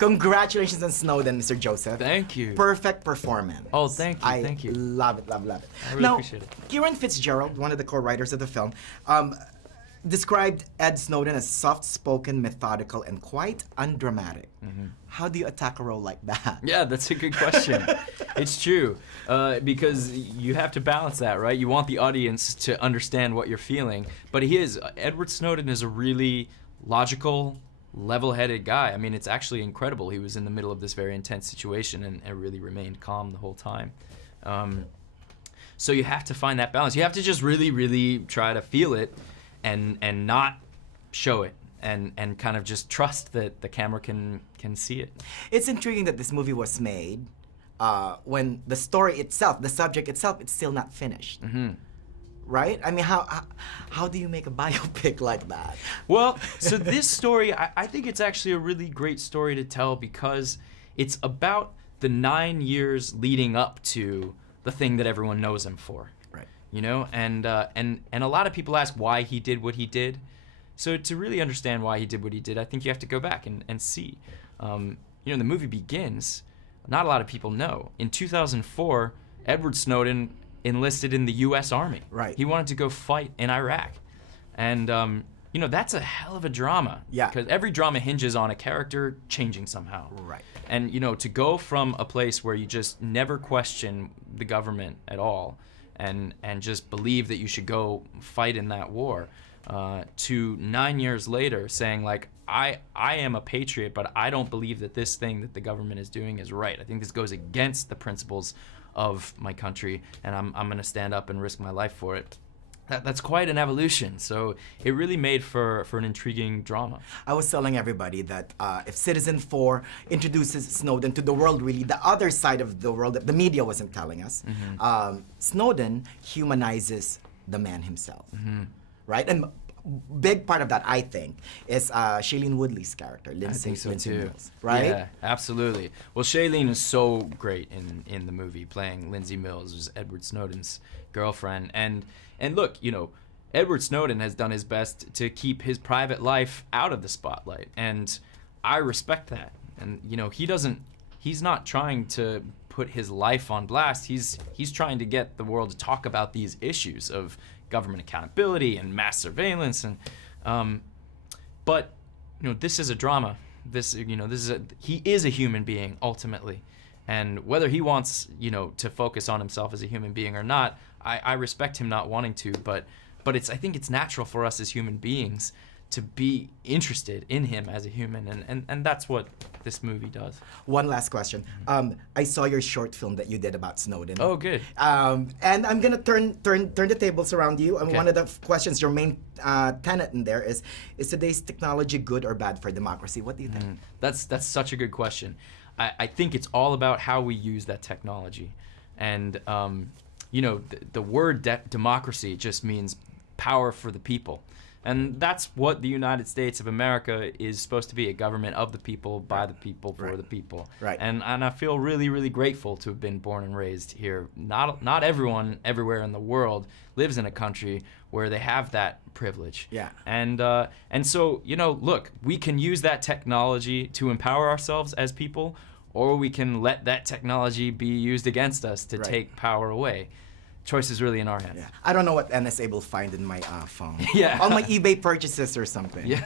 Congratulations on Snowden, Mr. Joseph. Thank you. Perfect performance. Oh, thank you, thank you. I love it, love it. I really appreciate it. Kieran Fitzgerald, one of the co-writers of the film, described Ed Snowden as soft-spoken, methodical, and quite undramatic. How do you attack a role like that? Yeah, that's a good question. It's true, because you have to balance that, right? You want the audience to understand what you're feeling, but Edward Snowden is a really logical, level-headed guy. I mean, it's actually incredible. He was in the middle of this very intense situation and really remained calm the whole time. So you have to find that balance. You have to just really, really try to feel it and not show it. And kind of just trust that the camera can see it. It's intriguing that this movie was made when the story itself, the subject itself, it's still not finished. Right? I mean, how do you make a biopic like that? Well, so this story, I think it's actually a really great story to tell because it's about the 9 years leading up to the thing that everyone knows him for. Right. You know, and a lot of people ask why he did what he did. So to really understand why he did what he did, I think you have to go back and see. You know, the movie begins, not a lot of people know. In 2004, Edward Snowden enlisted in the U.S. Army. Right. He wanted to go fight in Iraq. And, you know, that's a hell of a drama. Yeah. Because every drama hinges on a character changing somehow. Right. And, you know, to go from a place where you just never question the government at all and just believe that you should go fight in that war, to 9 years later saying, like, I am a patriot, but I don't believe that this thing that the government is doing is right. I think this goes against the principles of my country, and I'm going to stand up and risk my life for it. That's quite an evolution. So it really made for an intriguing drama. I was telling everybody that if Citizen 4 introduces Snowden to the world, really, the other side of the world that the media wasn't telling us, Snowden humanizes the man himself. Right? And big part of that, I think, is Shailene Woodley's character, Lindsay, I think so Lindsay too. Mills, right? Yeah, absolutely. Well, Shailene is so great in the movie, playing Lindsay Mills, who's Edward Snowden's girlfriend. And look, you know, Edward Snowden has done his best to keep his private life out of the spotlight, and I respect that. And you know, he's not trying to put his life on blast. He's trying to get the world to talk about these issues of government accountability and mass surveillance, and but you know, this is a drama. He is a human being ultimately, and whether he wants, you know, to focus on himself as a human being or not, I respect him not wanting to, but I think it's natural for us as human beings to be interested in him as a human, and that's what this movie does. One last question. I saw your short film that you did about Snowden. Oh, good. And I'm gonna turn the tables around you. And Okay. one of the questions, your main tenet in there is today's technology good or bad for democracy? What do you think? That's such a good question. I think it's all about how we use that technology, and you know, the word democracy just means power for the people. And that's what the United States of America is supposed to be, a government of the people, by the people, for the people. Right. And I feel really, really grateful to have been born and raised here. Not everyone everywhere in the world lives in a country where they have that privilege. Yeah. And so, you know, look, we can use that technology to empower ourselves as people, or we can let that technology be used against us to take power away. Choice is really in our hands. Yeah. I don't know what NSA will find in my phone. Yeah. All my eBay purchases or something. Yeah.